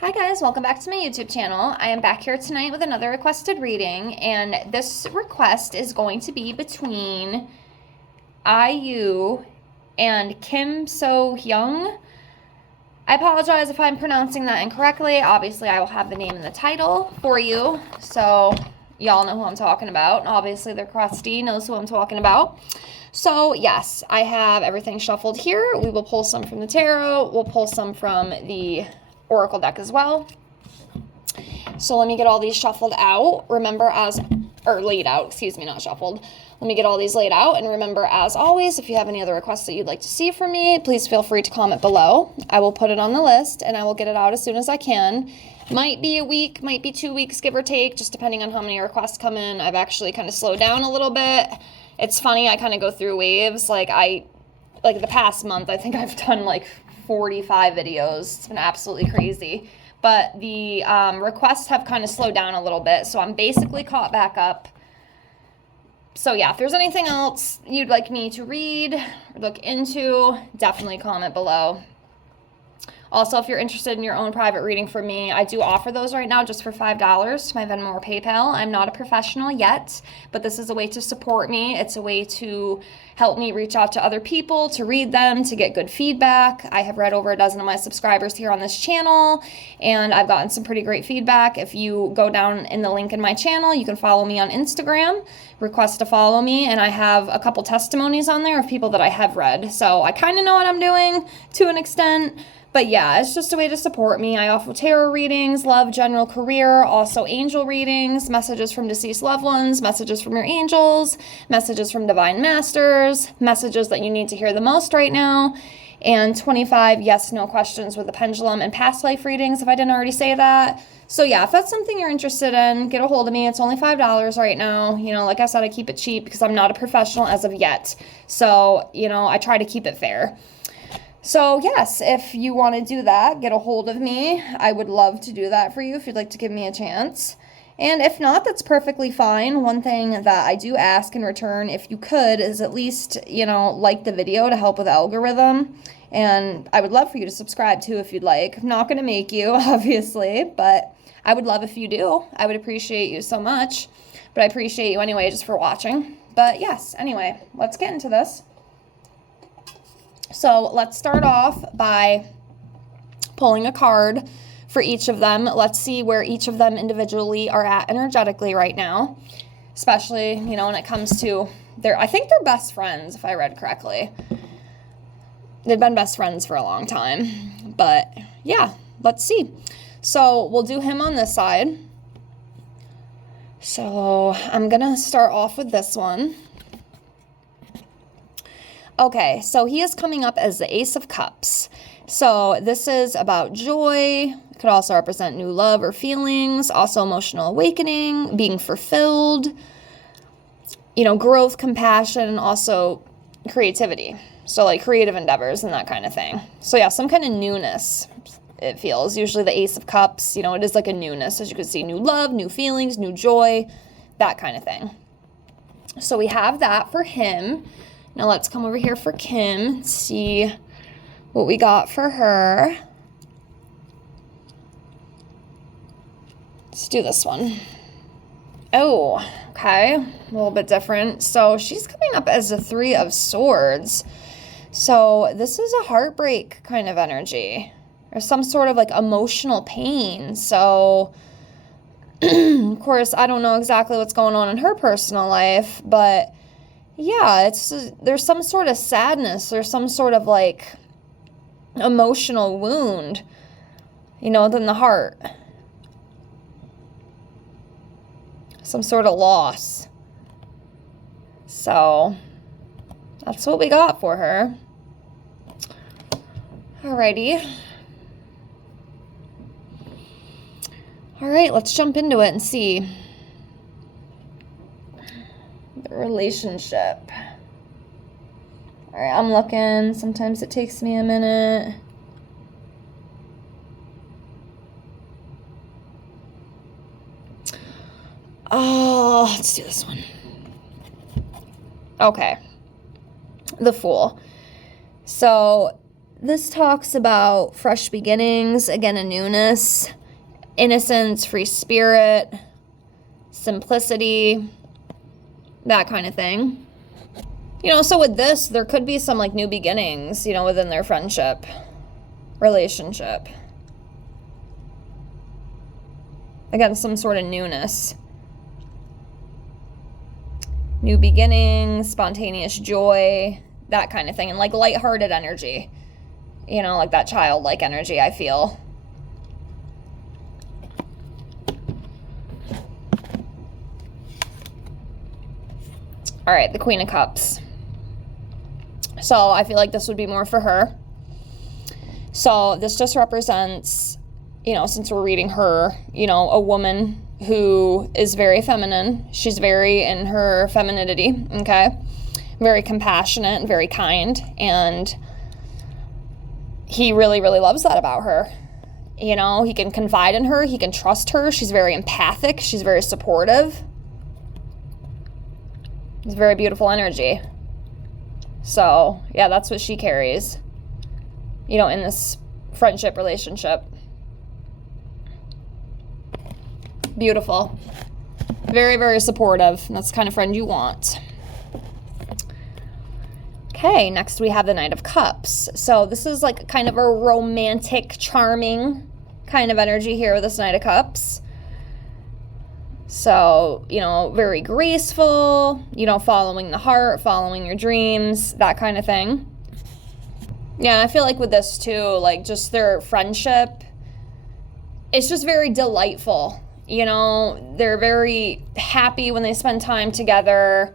Hi guys, welcome back to my YouTube channel. I am back here tonight with another requested reading, and this request is going to be between IU and Kim So Hyun. I apologize if I'm pronouncing that incorrectly. Obviously, I will have the name in the title for you, so y'all know who I'm talking about. Obviously, the crusty knows who I'm talking about. So yes, I have everything shuffled here. We will pull some from the tarot. We'll pull some from the Oracle deck as well. So let me get all these shuffled out. Remember laid out, excuse me, not shuffled. Let me get all these laid out, and remember, as always, if you have any other requests that you'd like to see from me, please feel free to comment below. I will put it on the list, and I will get it out as soon as I can. Might be a week, might be 2 weeks, give or take, just depending on how many requests come in. I've actually kind of slowed down a little bit. It's funny, I kind of go through waves. Like the past month, I think I've done like 45 videos. It's been absolutely crazy. But the requests have kind of slowed down a little bit, so I'm basically caught back up. So yeah, if there's anything else you'd like me to read or look into, definitely comment below. Also, if you're interested in your own private reading from me, I do offer those right now just for $5 to my Venmo or PayPal. I'm not a professional yet, but this is a way to support me. It's a way to help me reach out to other people, to read them, to get good feedback. I have read over a dozen of my subscribers here on this channel, and I've gotten some pretty great feedback. If you go down in the link in my channel, you can follow me on Instagram, request to follow me, and I have a couple testimonies on there of people that I have read. So I kind of know what I'm doing to an extent. But yeah, it's just a way to support me. I offer tarot readings, love, general career, also angel readings, messages from deceased loved ones, messages from your angels, messages from divine masters, messages that you need to hear the most right now, and 25 yes/no questions with a pendulum and past life readings, if I didn't already say that. So yeah, if that's something you're interested in, get a hold of me. It's only $5 right now. You know, like I said, I keep it cheap because I'm not a professional as of yet. So, you know, I try to keep it fair. So yes, if you want to do that, get a hold of me. I would love to do that for you if you'd like to give me a chance. And if not, that's perfectly fine. One thing that I do ask in return, if you could, is at least, you know, like the video to help with algorithm. And I would love for you to subscribe too if you'd like. I'm not going to make you, obviously, but I would love if you do. I would appreciate you so much. But I appreciate you anyway just for watching. But yes, anyway, let's get into this. So let's start off by pulling a card for each of them. Let's see where each of them individually are at energetically right now, especially, you know, when it comes to I think they're best friends, if I read correctly. They've been best friends for a long time, but yeah, let's see. So we'll do him on this side. So I'm going to start off with this one. Okay, so he is coming up as the Ace of Cups. So this is about joy. It could also represent new love or feelings, also emotional awakening, being fulfilled, you know, growth, compassion, and also creativity. So like creative endeavors and that kind of thing. So yeah, some kind of newness, it feels. Usually the Ace of Cups, you know, it is like a newness. As you can see, new love, new feelings, new joy, that kind of thing. So we have that for him. Now let's come over here for Kim and see what we got for her. Let's do this one. Oh, okay. A little bit different. So she's coming up as a Three of Swords. So this is a heartbreak kind of energy. Or some sort of like emotional pain. So, of course, I don't know exactly what's going on in her personal life, but yeah, there's some sort of sadness. There's some sort of like emotional wound, you know, within the heart. Some sort of loss. So that's what we got for her. Alrighty. All right, let's jump into it and see. The relationship. All right, I'm looking. Sometimes it takes me a minute. Oh, let's do this one. Okay. The Fool. So this talks about fresh beginnings, again, a newness, innocence, free spirit, simplicity, that kind of thing. You know, so with this, there could be some like new beginnings, you know, within their friendship, relationship. Again, some sort of newness. New beginnings, spontaneous joy, that kind of thing. And like lighthearted energy. You know, like that childlike energy, I feel. All right, the Queen of Cups. So I feel like this would be more for her. So this just represents, you know, since we're reading her, you know, a woman who is very feminine. She's very in her femininity, okay? Very compassionate and very kind. And he really, really loves that about her. You know, he can confide in her. He can trust her. She's very empathic. She's very supportive. It's very beautiful energy. So, yeah, that's what she carries, you know, in this friendship relationship. Beautiful. Very, very supportive. That's the kind of friend you want. Okay, next we have the Knight of Cups. So this is like kind of a romantic, charming kind of energy here with this Knight of Cups. So, you know, very graceful, you know, following the heart, following your dreams, that kind of thing. Yeah, I feel like with this too, like just their friendship, it's just very delightful. You know, they're very happy when they spend time together.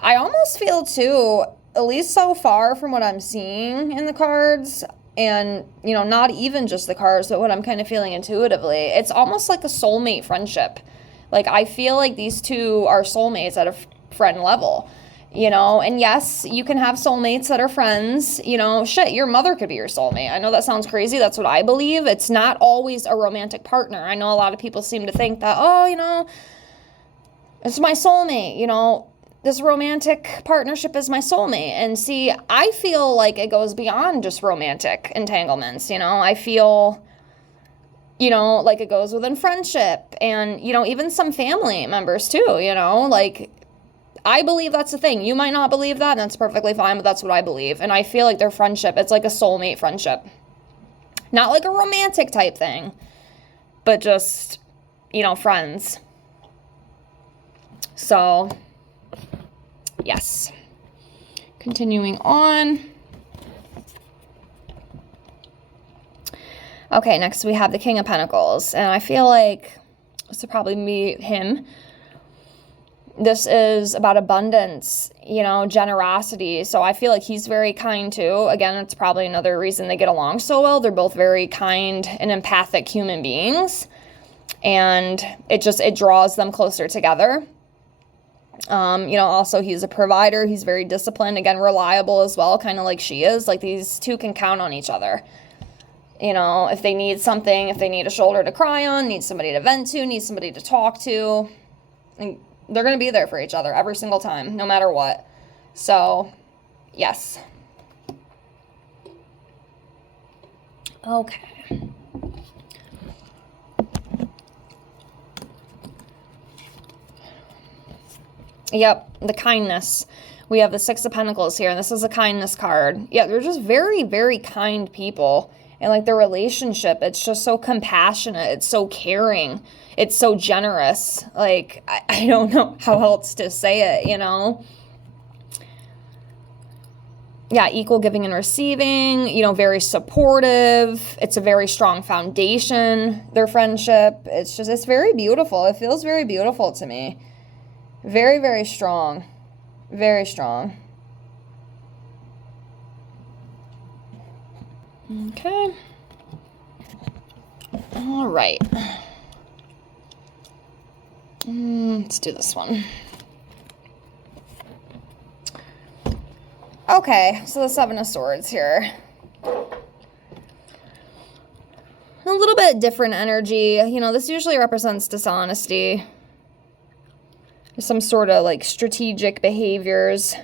I almost feel too, at least so far from what I'm seeing in the cards, and, you know, not even just the cards, but what I'm kind of feeling intuitively, it's almost like a soulmate friendship. Like, I feel like these two are soulmates at a friend level, you know? And yes, you can have soulmates that are friends, you know, shit, your mother could be your soulmate. I know that sounds crazy. That's what I believe. It's not always a romantic partner. I know a lot of people seem to think that, oh, you know, it's my soulmate, you know, this romantic partnership is my soulmate. And see, I feel like it goes beyond just romantic entanglements, you know? I feel, you know, like it goes within friendship and, you know, even some family members too, you know, like I believe that's the thing. You might not believe that, and that's perfectly fine, but that's what I believe. And I feel like their friendship, it's like a soulmate friendship. Not like a romantic type thing, but just, you know, friends. So, yes. Continuing on. Okay, next we have the King of Pentacles, and I feel like this would probably be him. This is about abundance, you know, generosity. So I feel like he's very kind too. Again, it's probably another reason they get along so well. They're both very kind and empathic human beings, and it draws them closer together. You know, also he's a provider. He's very disciplined, again, reliable as well, kind of like she is. Like these two can count on each other. You know, if they need something, if they need a shoulder to cry on, need somebody to vent to, need somebody to talk to, and they're going to be there for each other every single time, no matter what. So, yes. Okay. Yep, the kindness. We have the Six of Pentacles here, and this is a kindness card. Yeah, they're just very, very kind people. And like their relationship, it's just so compassionate. It's so caring. It's so generous. Like, I don't know how else to say it, you know? Yeah, equal giving and receiving, you know, very supportive. It's a very strong foundation, their friendship. It's very beautiful. It feels very beautiful to me. Very, very strong. Very strong. Okay. All right. Let's do this one. Okay, so the Seven of Swords here. A little bit different energy. You know, this usually represents dishonesty. Some sort of like strategic behaviors.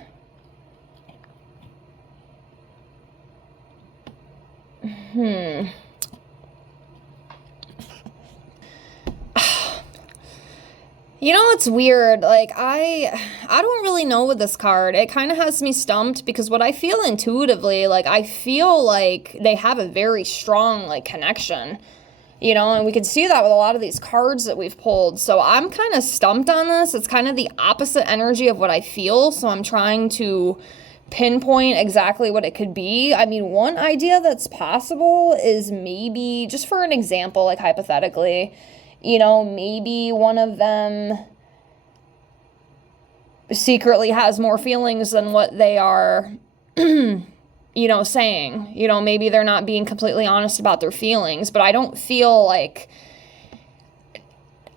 You know, it's weird. Like, I don't really know with this card. It kind of has me stumped because what I feel intuitively, like, I feel like they have a very strong, like, connection. You know, and we can see that with a lot of these cards that we've pulled. So I'm kind of stumped on this. It's kind of the opposite energy of what I feel. So I'm trying to pinpoint exactly what it could be. I mean, one idea that's possible is maybe, just for an example, like hypothetically, you know, maybe one of them secretly has more feelings than what they are, you know, saying. You know, maybe they're not being completely honest about their feelings, but I don't feel like,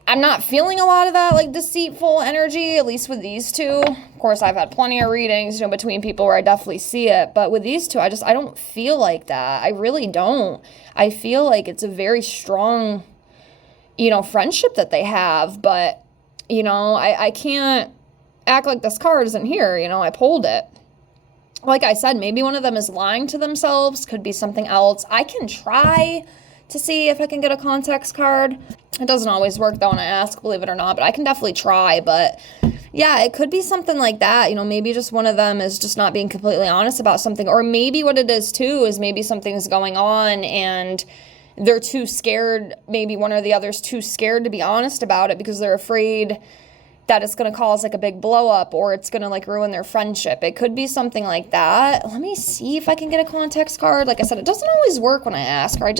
I'm not feeling a lot of that, like, deceitful energy, at least with these two. Of course, I've had plenty of readings, you know, between people where I definitely see it, but with these two, I don't feel like that. I really don't. I feel like it's a very strong, you know, friendship that they have, but, you know, I can't act like this card isn't here, you know, I pulled it. Like I said, maybe one of them is lying to themselves, could be something else. I can try to see if I can get a context card. It doesn't always work though when I ask, believe it or not, but I can definitely try. But yeah, it could be something like that. You know, maybe just one of them is just not being completely honest about something. Or maybe what it is too is maybe something's going on and they're too scared. Maybe one or the other's too scared to be honest about it because they're afraid that it's going to cause like a big blow up or it's going to like ruin their friendship. It could be something like that. Let me see if I can get a context card. Like I said, it doesn't always work when I ask, or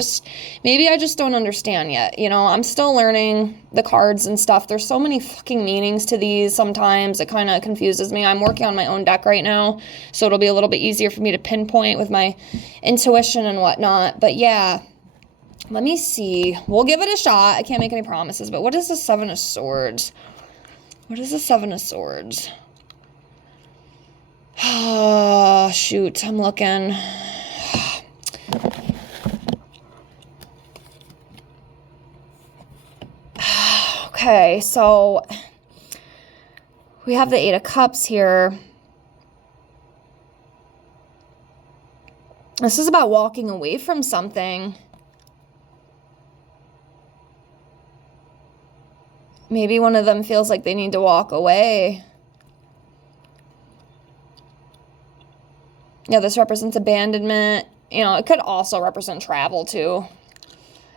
maybe I just don't understand yet. You know, I'm still learning the cards and stuff. There's so many fucking meanings to these sometimes. It kind of confuses me. I'm working on my own deck right now, so it'll be a little bit easier for me to pinpoint with my intuition and whatnot. But yeah, let me see. We'll give it a shot. I can't make any promises, but what is the Seven of Swords? What is the Seven of Swords? Oh, shoot. I'm looking. Okay, so we have the Eight of Cups here. This is about walking away from something. Maybe one of them feels like they need to walk away. Yeah, this represents abandonment. You know, it could also represent travel too,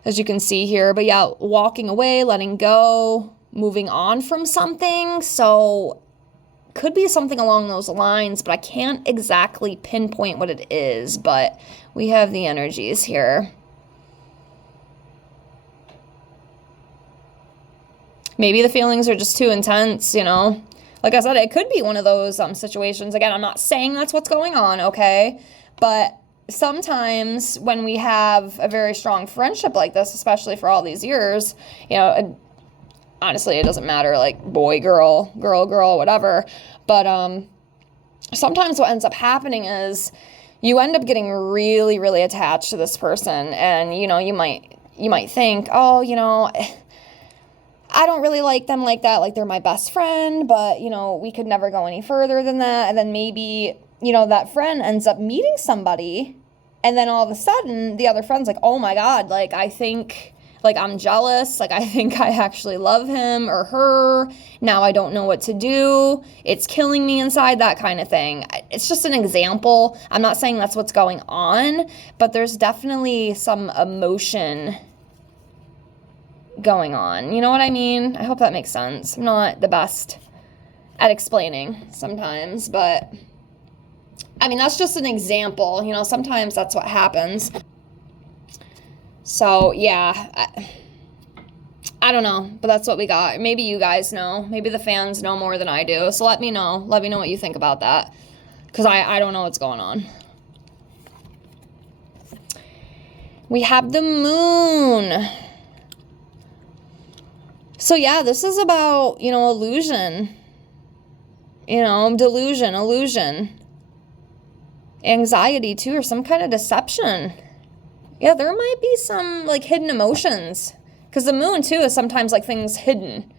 as you can see here. But yeah, walking away, letting go, moving on from something. So could be something along those lines, but I can't exactly pinpoint what it is. But we have the energies here. Maybe the feelings are just too intense, you know. Like I said, it could be one of those situations. Again, I'm not saying that's what's going on, okay? But sometimes when we have a very strong friendship like this, especially for all these years, you know, honestly, it doesn't matter, like boy, girl, girl, girl, whatever. But sometimes what ends up happening is you end up getting really, really attached to this person. And, you know, you might think, oh, you know, I don't really like them like that, like they're my best friend, but, you know, we could never go any further than that. And then maybe, you know, that friend ends up meeting somebody, and then all of a sudden, the other friend's like, oh my God, like, I think, like, I'm jealous, like, I think I actually love him or her, now I don't know what to do, it's killing me inside, that kind of thing. It's just an example. I'm not saying that's what's going on, but there's definitely some emotion going on. You know what I mean? I hope that makes sense. I'm not the best at explaining sometimes, but I mean, that's just an example. You know, sometimes that's what happens. So, yeah, I don't know, but that's what we got. Maybe you guys know. Maybe the fans know more than I do. So let me know. Let me know what you think about that, because I don't know what's going on. We have the Moon. So yeah, this is about, you know, illusion, you know, delusion, illusion, anxiety too, or some kind of deception. Yeah, there might be some like hidden emotions, because the Moon too is sometimes like things hidden,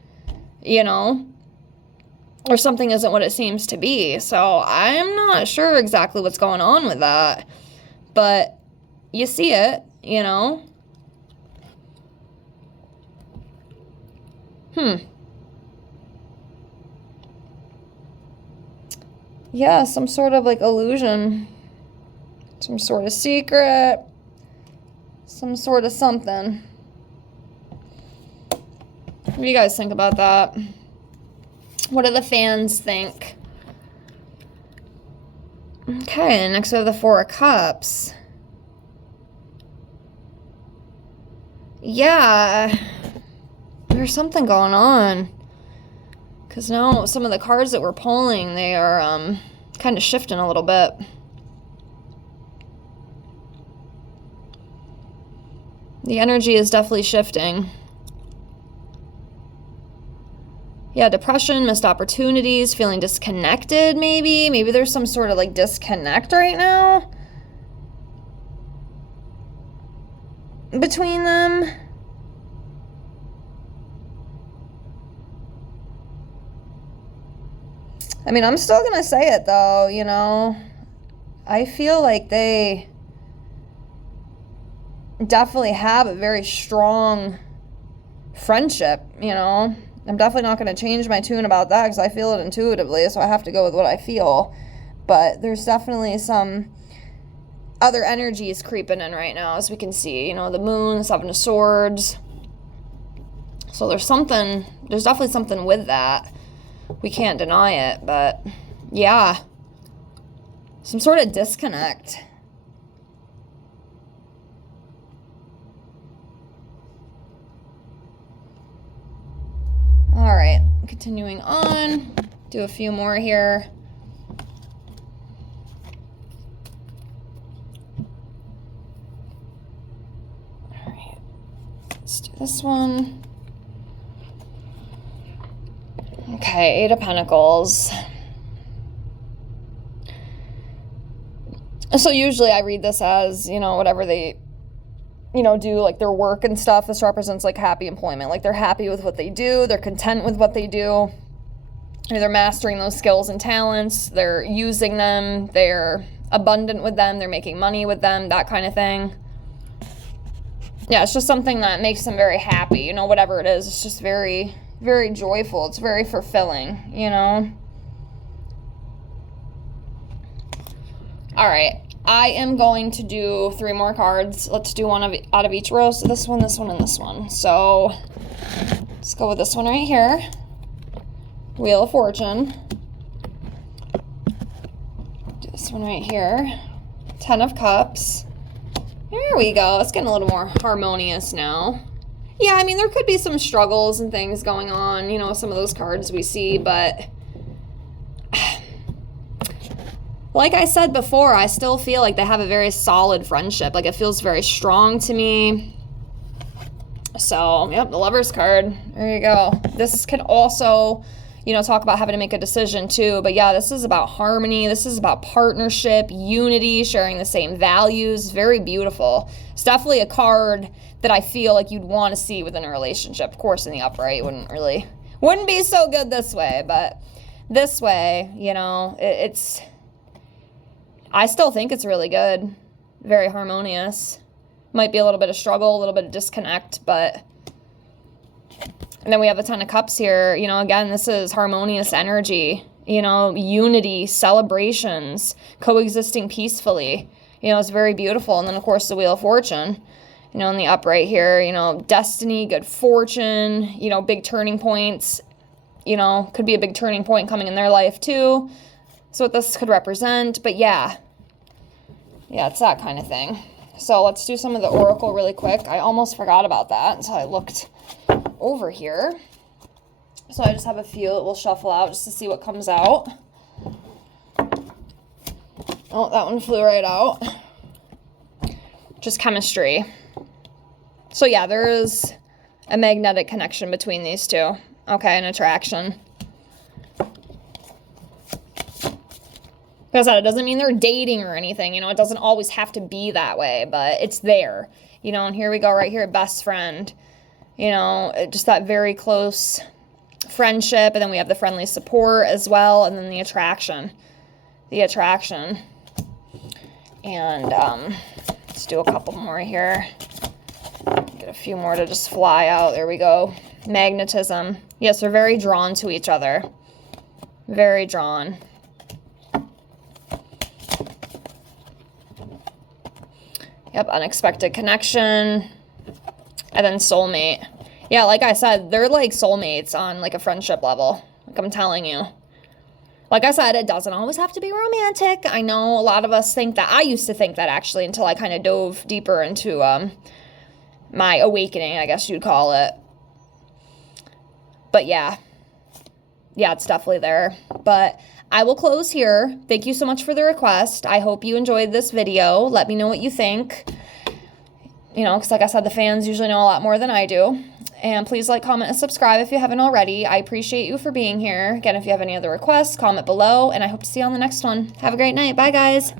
you know, or something isn't what it seems to be. So I'm not sure exactly what's going on with that, but you see it, you know? Yeah, some sort of like illusion. Some sort of secret. Some sort of something. What do you guys think about that? What do the fans think? Okay, next we have the Four of Cups. Yeah, there's something going on. Because now some of the cards that we're pulling, they are kind of shifting a little bit. The energy is definitely shifting. Yeah, depression, missed opportunities, feeling disconnected maybe. Maybe there's some sort of like disconnect right now between them. I mean, I'm still gonna say it though, you know. I feel like they definitely have a very strong friendship, you know. I'm definitely not going to change my tune about that because I feel it intuitively, so I have to go with what I feel. But there's definitely some other energies creeping in right now, as we can see. You know, the moon, the Seven of Swords. So there's definitely something with that. We can't deny it, but yeah. Some sort of disconnect. All right, continuing on, do a few more here. All right, let's do this one. Okay, Eight of Pentacles. So usually I read this as, you know, whatever they, you know, do like their work and stuff. This represents like happy employment. Like they're happy with what they do. They're content with what they do. They're mastering those skills and talents. They're using them. They're abundant with them. They're making money with them, that kind of thing. Yeah, it's just something that makes them very happy. You know, whatever it is, it's just very, very joyful. It's very fulfilling, you know? All right. I am going to do 3 more cards. Let's do one out of each row. So this one, and this one. So let's go with this one right here. Wheel of Fortune. Do this one right here. 10 of Cups. There we go. It's getting a little more harmonious now. Yeah, I mean, there could be some struggles and things going on, you know, some of those cards we see, but like I said before, I still feel like they have a very solid friendship. Like, it feels very strong to me. So, yep, the Lover's card. There you go. This could also, you know, talk about having to make a decision too. But yeah, this is about harmony. This is about partnership, unity, sharing the same values. Very beautiful. It's definitely a card that I feel like you'd want to see within a relationship. Of course, in the upright, wouldn't be so good this way. But this way, you know, I still think it's really good. Very harmonious. Might be a little bit of struggle, a little bit of disconnect, but... And then we have the 10 of Cups here. You know, again, this is harmonious energy. You know, unity, celebrations, coexisting peacefully. You know, it's very beautiful. And then, of course, the Wheel of Fortune. You know, in the upright here, you know, destiny, good fortune, you know, big turning points. You know, could be a big turning point coming in their life, too. So what this could represent. But yeah, it's that kind of thing. So let's do some of the oracle really quick. I almost forgot about that until I looked over here. So I just have a few that we'll shuffle out just to see what comes out. Oh, that one flew right out. Just chemistry. So yeah, there is a magnetic connection between these two. Okay, an attraction. Because it doesn't mean they're dating or anything, you know, it doesn't always have to be that way, but it's there, you know, and here we go right here, best friend, you know, just that very close friendship, and then we have the friendly support as well, and then the attraction, and Let's do a couple more here. Get a few more to just fly out. There we go. Magnetism. Yes, they're very drawn to each other. Very drawn. Yep, unexpected connection. And then soulmate. Yeah, like I said, they're like soulmates on like a friendship level. Like I'm telling you. Like I said, it doesn't always have to be romantic. I know a lot of us think that. I used to think that actually until I kind of dove deeper into my awakening, I guess you'd call it. But yeah. Yeah, it's definitely there. But I will close here. Thank you so much for the request. I hope you enjoyed this video. Let me know what you think. You know, because like I said, the fans usually know a lot more than I do. And please like, comment, and subscribe if you haven't already. I appreciate you for being here. Again, if you have any other requests, comment below. And I hope to see you on the next one. Have a great night. Bye, guys.